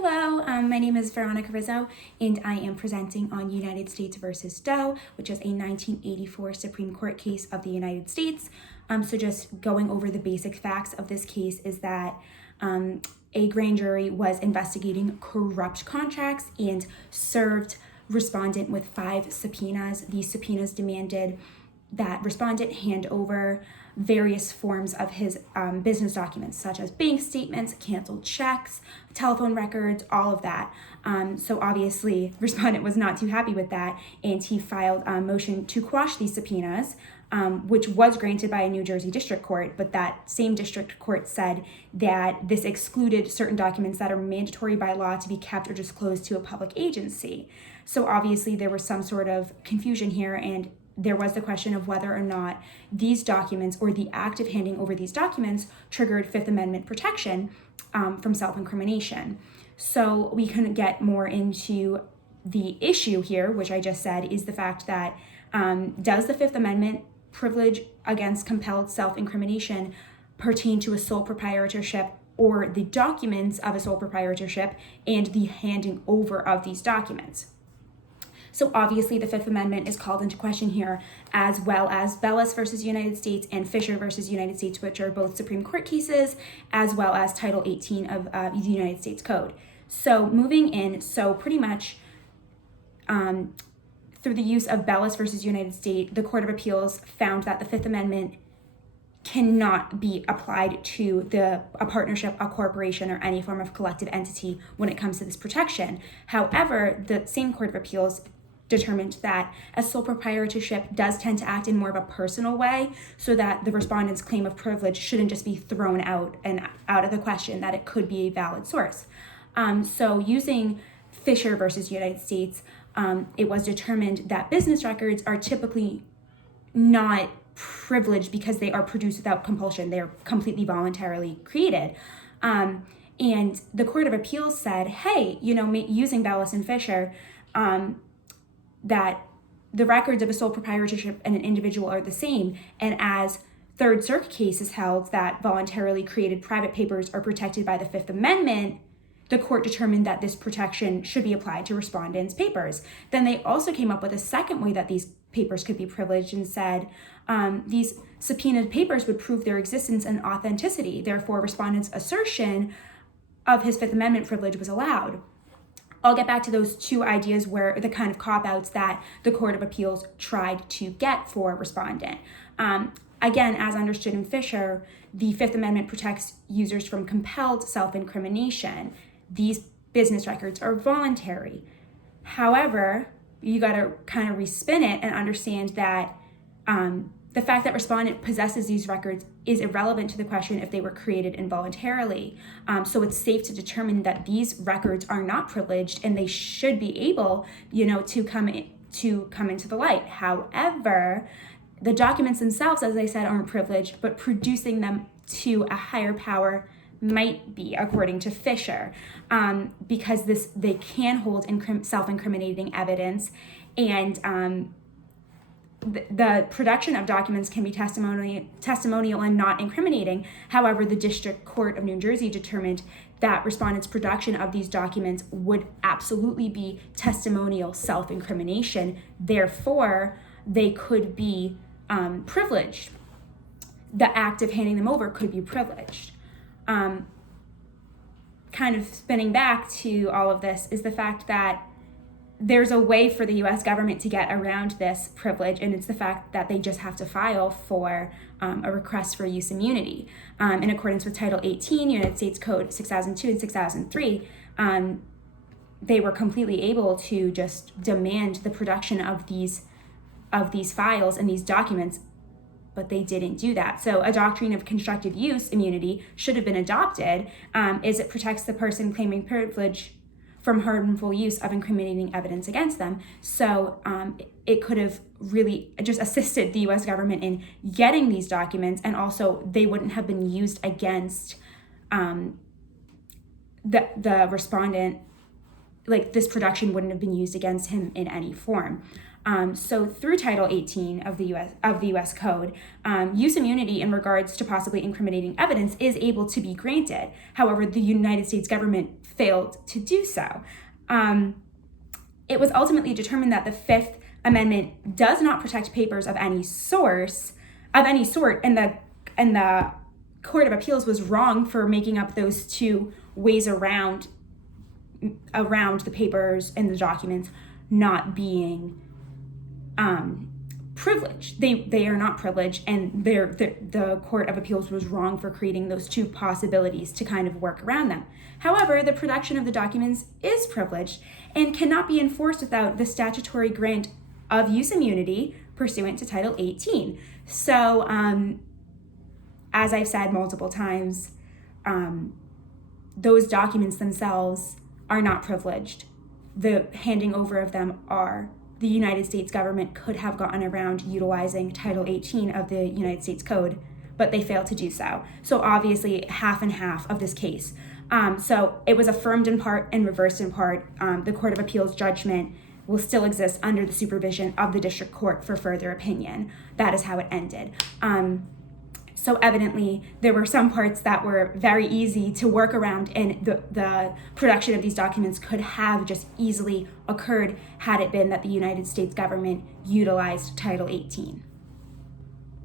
Hello, my name is Veronica Rizzo, and I am presenting on United States versus Doe, which is a 1984 Supreme Court case of the United States. So just going over the basic facts of this case is that a grand jury was investigating corrupt contracts and served respondent with 5 subpoenas. These subpoenas demanded that respondent hand over various forms of his business documents, such as bank statements, canceled checks, telephone records, all of that. So obviously, respondent was not too happy with that, and he filed a motion to quash these subpoenas, which was granted by a New Jersey district court, but that same district court said that this excluded certain documents that are mandatory by law to be kept or disclosed to a public agency. So obviously, there was some sort of confusion here, and there was the question of whether or not these documents or the act of handing over these documents triggered Fifth Amendment protection from self-incrimination. So we can get more into the issue here, which I just said is the fact that does the Fifth Amendment privilege against compelled self-incrimination pertain to a sole proprietorship or the documents of a sole proprietorship and the handing over of these documents? So obviously the Fifth Amendment is called into question here, as well as Bellis versus United States and Fisher versus United States, which are both Supreme Court cases, as well as Title 18 of the United States Code. So moving in, so pretty much through the use of Bellis versus United States, the Court of Appeals found that the Fifth Amendment cannot be applied to a partnership, a corporation, or any form of collective entity when it comes to this protection. However, the same Court of Appeals determined that a sole proprietorship does tend to act in more of a personal way, so that the respondent's claim of privilege shouldn't just be thrown out of the question, that it could be a valid source. So using Fisher versus United States, it was determined that business records are typically not privileged because they are produced without compulsion. They're completely voluntarily created. And the Court of Appeals said, hey, using Bellis and Fisher, that the records of a sole proprietorship and an individual are the same. And as Third Circuit cases held that voluntarily created private papers are protected by the Fifth Amendment, the court determined that this protection should be applied to respondents' papers. Then they also came up with a second way that these papers could be privileged and said these subpoenaed papers would prove their existence and authenticity. Therefore, respondent's assertion of his Fifth Amendment privilege was allowed. I'll get back to those two ideas where the kind of cop-outs that the Court of Appeals tried to get for respondent. Again, as understood in Fisher, the Fifth Amendment protects users from compelled self-incrimination. These business records are voluntary. However, you got to kind of respin it and understand that the fact that respondent possesses these records is irrelevant to the question if they were created involuntarily. So it's safe to determine that these records are not privileged and they should be able, to come into the light. However, the documents themselves, as I said, aren't privileged, but producing them to a higher power might be, according to Fisher, because they can hold self-incriminating evidence, and the production of documents can be testimonial and not incriminating. However, the District Court of New Jersey determined that respondents' production of these documents would absolutely be testimonial self-incrimination. Therefore, they could be privileged. The act of handing them over could be privileged. Kind of spinning back to all of this is the fact that there's a way for the U.S. government to get around this privilege, and it's the fact that they just have to file for a request for use immunity. In accordance with Title 18, United States Code 6002 and 6003, they were completely able to just demand the production of these files and these documents, but they didn't do that. So a doctrine of constructive use immunity should have been adopted, as it protects the person claiming privilege from harmful use of incriminating evidence against them. So it could have really just assisted the U.S. government in getting these documents, and also they wouldn't have been used against the respondent. Like, this production wouldn't have been used against him in any form. So through Title 18 of the U.S. Code, use immunity in regards to possibly incriminating evidence is able to be granted. However, the United States government failed to do so. It was ultimately determined that the Fifth Amendment does not protect papers of any sort, and the Court of Appeals was wrong for making up those two ways around the papers and the documents not being privileged. They are not privileged, and the Court of Appeals was wrong for creating those two possibilities to kind of work around them. However, the production of the documents is privileged and cannot be enforced without the statutory grant of use immunity pursuant to Title 18. So, as I've said multiple times, those documents themselves are not privileged. The handing over of them are. The United States government could have gotten around utilizing Title 18 of the United States Code, but they failed to do so. So obviously, half and half of this case. So it was affirmed in part and reversed in part. The Court of Appeals judgment will still exist under the supervision of the district court for further opinion. That is how it ended. So evidently, there were some parts that were very easy to work around, and the production of these documents could have just easily occurred had it been that the United States government utilized Title 18.